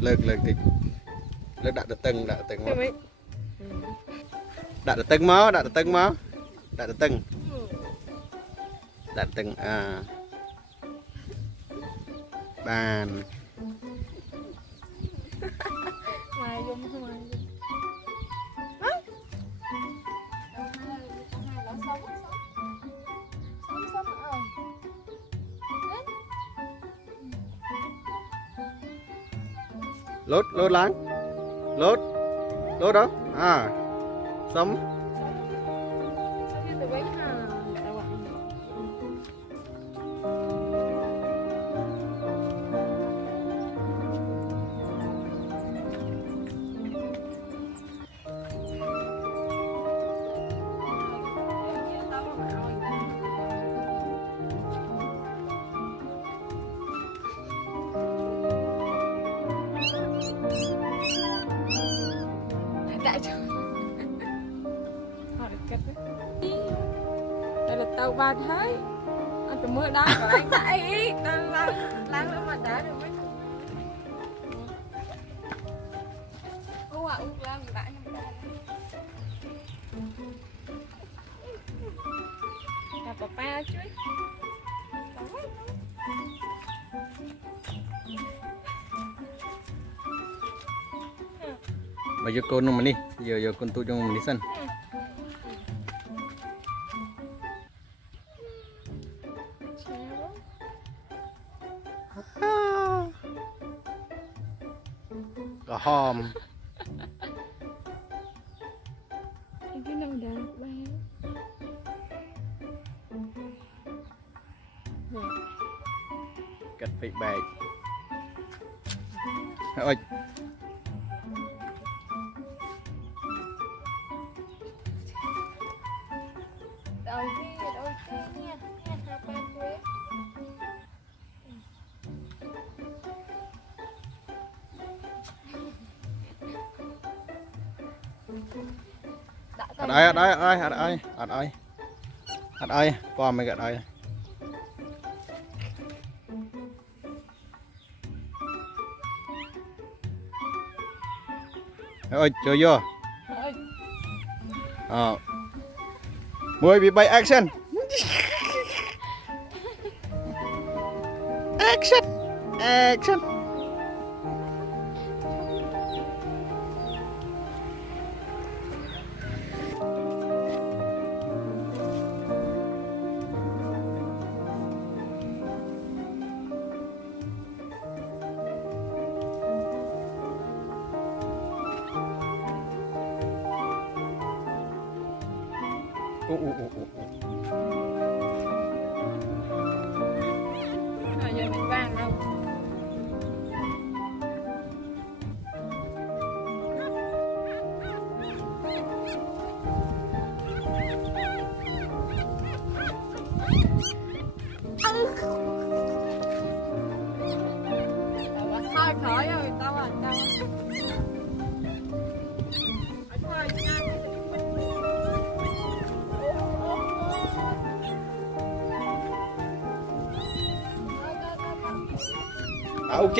Lực thì lực đặt được từng máu đặt được từng à bàn ngoài dùng ngoài lốt láng lốt đó à sống đại trời đây là tàu ba thái anh từ mưa đá và anh tại đang láng nó mà đá được mấy láng đại là papa chứ bây giờ con nó đi giờ con tụi trong mình đi sân có hòm cái nào đã cắt bị bẹt ơi đôi khi nha nha ba quế ở đây qua mày gạt đây ơi chơi vô mười bị bay action action giờ mình vang đâu thôi khỏi rồi tao thôi ok